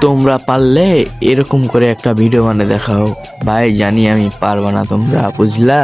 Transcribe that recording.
তোমরা পারলে এরকম করে একটা ভিডিও বানিয়ে দেখাও। ভাই জানি আমি পারবা না, তোমরা বুঝলা।